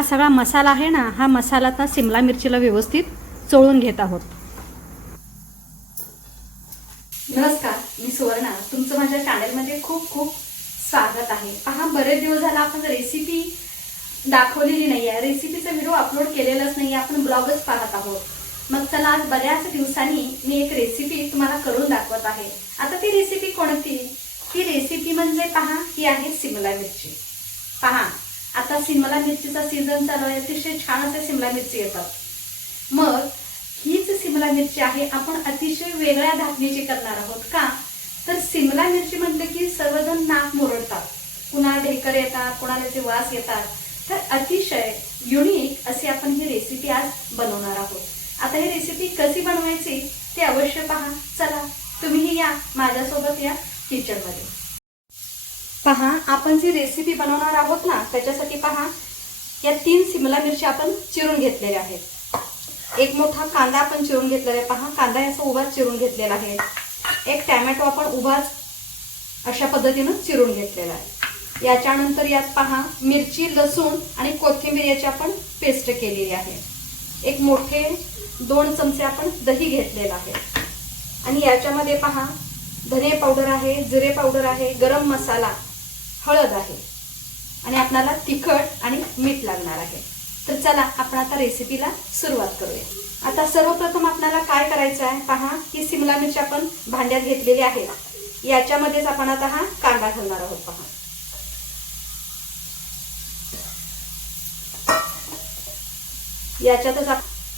हा सगळा मसाला आहे ना हा मसाला आता सिमला मिरचीला व्यवस्थित चोळून घेत आहोत. नमस्कार मी सुवर्णा. तुमचं माझ्या चॅनलमध्ये खूप खूप स्वागत आहे. पहा बरेच दिवस झाला आपण रेसिपी दाखवलेली नाही आहे. रेसिपीचा व्हिडिओ अपलोड केलेलाच नाही आपण ब्लॉगच पाहत आहोत. मग चला आज बऱ्याच दिवसांनी मी एक रेसिपी तुम्हाला करून दाखवत आहे. आता ती रेसिपी कोणती? ती रेसिपी म्हणजे पहा ही आहे सिमला मिरची. पहा आता सिमला मिरचीचा सीझन चालू आहे अतिशय छान असे सिमला मिरची येतात. मग हीच सिमला मिरची आहे आपण अतिशय वेगळ्या धाटणीची करणार आहोत का? तर सिमला मिरची म्हटलं की सर्वजण नाक मुरडतात. कुणाला ढेकर येतात कुणाला त्याचे वास येतात. तर अतिशय युनिक अशी आपण ही रेसिपी आज बनवणार आहोत. आता ही रेसिपी कशी बनवायची ते अवश्य पहा. चला तुम्हीही या माझ्यासोबत या किचनमध्ये पहा आपण जी रेसिपी बनवणार आहोत ना त्याच्यासाठी पहा या तीन सिमला मिरची आपण चिरून घेतलेल्या आहेत. एक मोठा कांदा आपण चिरून घेतलेला आहे. पहा कांदा याचा उभाच चिरून घेतलेला आहे. एक टॅमॅटो आपण उभाच अशा पद्धतीनं चिरून घेतलेला आहे. याच्यानंतर यात पहा मिरची लसूण आणि कोथिंबीर याची आपण पेस्ट केलेली आहे. एक मोठे दोन चमचे आपण दही घेतलेलं आहे. आणि याच्यामध्ये पहा धने पावडर आहे जिरे पावडर आहे गरम मसाला हळद आहे. आणि आपल्याला तिखट आणि मीठ लागणार आहे. तर चला आपण आता रेसिपीला सुरुवात करूया. आता सर्वप्रथम आपल्याला काय करायचं आहे पहा ही सिमला मिरची आपण भांड्यात घेतलेली आहे. याच्यामध्येच आपण आता हा कांदा घालणार आहोत पहा. याच्यातच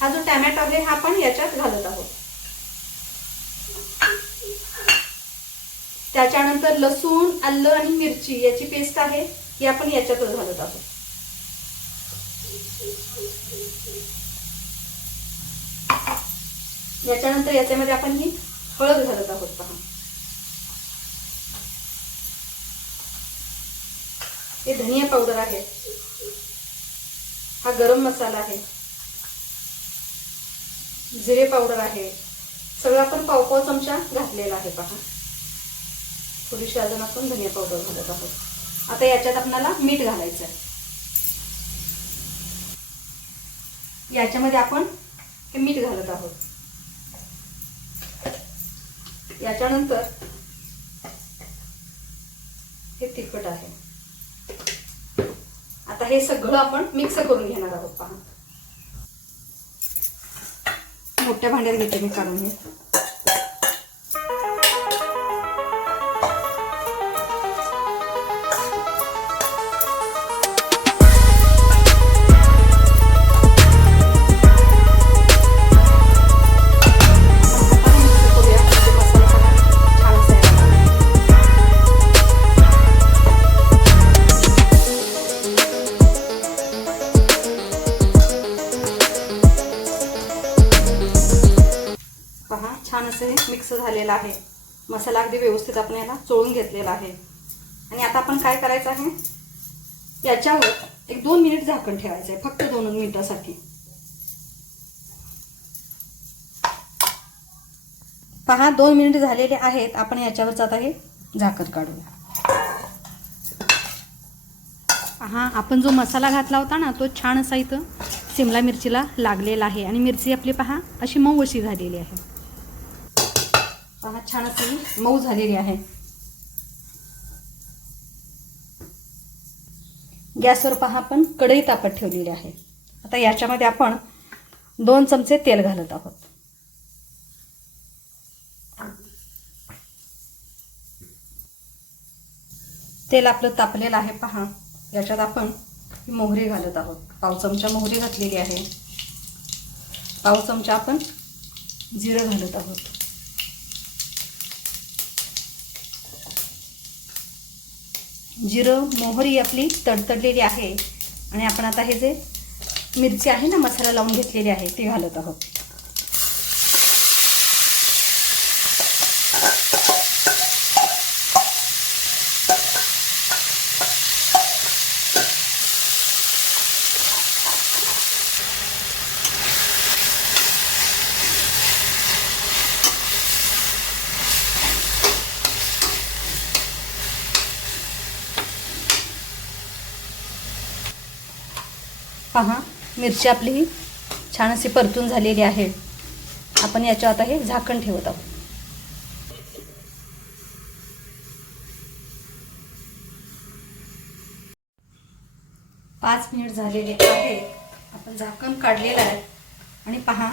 हा जो टॅमॅटो आहे हा आपण याच्यात घालत आहोत. त्याच्यानंतर लसूण आलं आणि मिरची याची पेस्ट आहे ही आपण याच्यातच घालत आहोत. याच्यानंतर याच्यामध्ये आपण ही हळद घालत आहोत पहा. हे धनिया पावडर आहे. हा गरम मसाला आहे. जिरे पावडर आहे. सगळं आपण पाव पाव चमचा घातलेला आहे पहा. थोडीशी अजून आपण धनिया पावडर घालत आहोत. आता याच्यात आपल्याला मीठ घालायचं आहे याच्यामध्ये आपण हे मीठ घालत आहोत. याच्यानंतर हे तिखट आहे. आता हे सगळं आपण मिक्स करून घेणार आहोत. पहा. मोठ्या भांड्यात घेते मी काढून हे. आहे. मसाला अगदी व्यवस्थित आपण याला चोळून घेतलेला आहे. आणि आता आपण काय करायचं आहे? याच्यावर एक दोन मिनिट झाकण ठेवायचं आहे फक्त दोन मिनिटासाठी. पहा दोन मिनिट झालेले आहेत. आपण याच्यावरच आता हे झाकण काढूया. हा आपण जो मसाला घातला होता ना तो छान असा इथं सिमला मिरचीला लागलेला आहे. आणि मिरची आपली पहा अशी मऊ अशी झालेली आहे. पहा छान अशी मऊ झालेली आहे. गॅसवर पहा आपण कढई तापत ठेवलेली आहे. आता याच्यामध्ये आपण दोन चमचे तेल घालत आहोत. तेल आपलं तापलेलं आहे पहा. याच्यात आपण मोहरी घालत आहोत. पाव चमचा मोहरी घातलेली आहे. पाव चमचा आपण जिरं घालत आहोत. जिरं मोहरी आपली तडतडलेली आहे. आणि आपण आता हे जे मिरची आहे ना मसाला लावून घेतलेली आहे ती घालत आहोत. पहा मिरची आपली ही छान अशी परतून झालेली आहे. आपण याच्या आता हे झाकण ठेवत आहोत. पाच मिनिट झालेले आहे आपण झाकण काढलेलं आहे. आणि पहा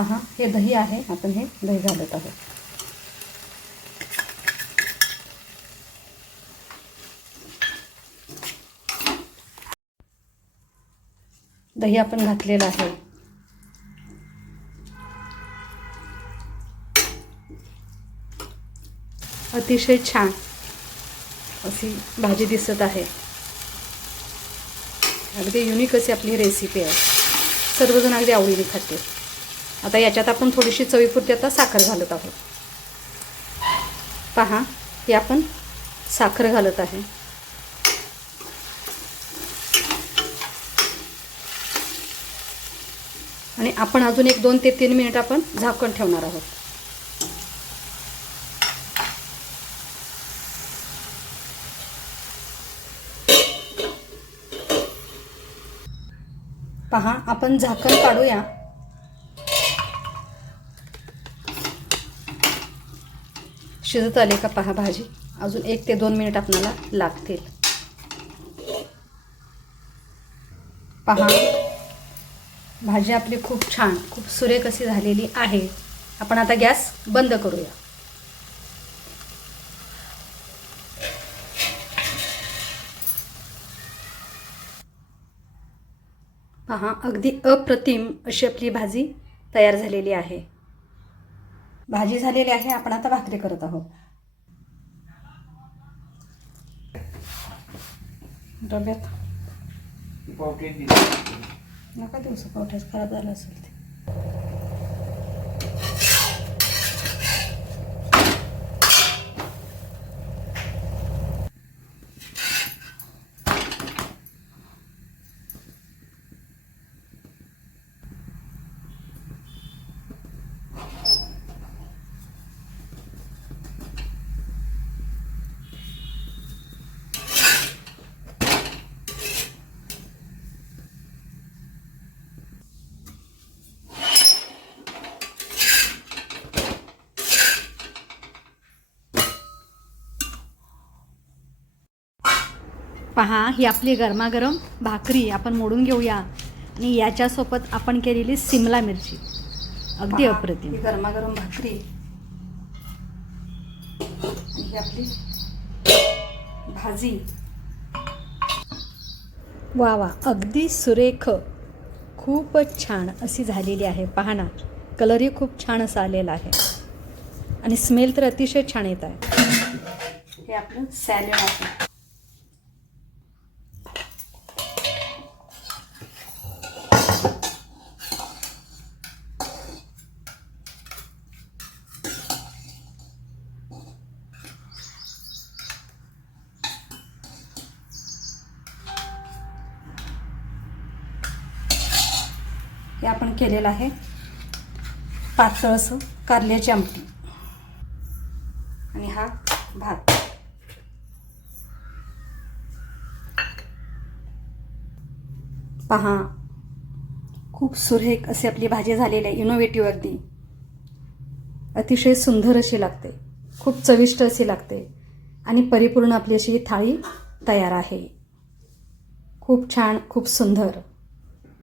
पहा हे दही आहे. आपण हे दही घालत आहोत. दही आपण घातलेलं आहे. अतिशय छान अशी भाजी दिसत आहे. अगदी युनिक अशी आपली रेसिपी आहे. सर्वजण अगदी आवडीने खाते आता याच्यात आपण थोडीशी चवीपुरती आता साखर घालत आहोत. पहा ही आपण साखर घालत आहे. आणि आपण अजून एक दोन ते तीन मिनिट आपण झाकण ठेवणार आहोत. पहा आपण झाकण काढूया. शिजत आले का पहा भाजी. अजून एक ते दोन मिनिट आपल्याला लागतील. पहा भाजी आपली खूप छान खूप सुरेख अशी झालेली आहे. आपण आता गॅस बंद करूया. पहा अगदी अप्रतिम अशी आपली भाजी तयार झालेली आहे. भाजी झालेली आहे आपण आता भाकरी करत आहोत. डब्यात. नका दिवस पावठ्यास खराब झालं असेल ते. पहा ही आपली गरमागरम भाकरी आपण मोडून घेऊया. आणि याच्यासोबत आपण केलेली सिमला मिरची. अगदी अप्रतिम. गरमागरम भाकरी. ही आपली भाजी. वा वा अगदी सुरेख. खूपच छान अशी झालेली आहे. पहा ना कलरही खूप छान असा आलेला आहे. आणि स्मेल तर अतिशय छान येत आहे. हे आपलं सॅलड आहे. हे आपण केलेलं आहे. पातळ असं कारल्याची आमटी. आणि हा भात. पहा खूप सुरेख अशी आपली भाजी झालेली आहे इनोव्हेटिव्ह अगदी. अतिशय सुंदर अशी लागते. खूप चविष्ट अशी लागते. आणि परिपूर्ण आपली अशी ही थाळी तयार आहे. खूप छान खूप सुंदर.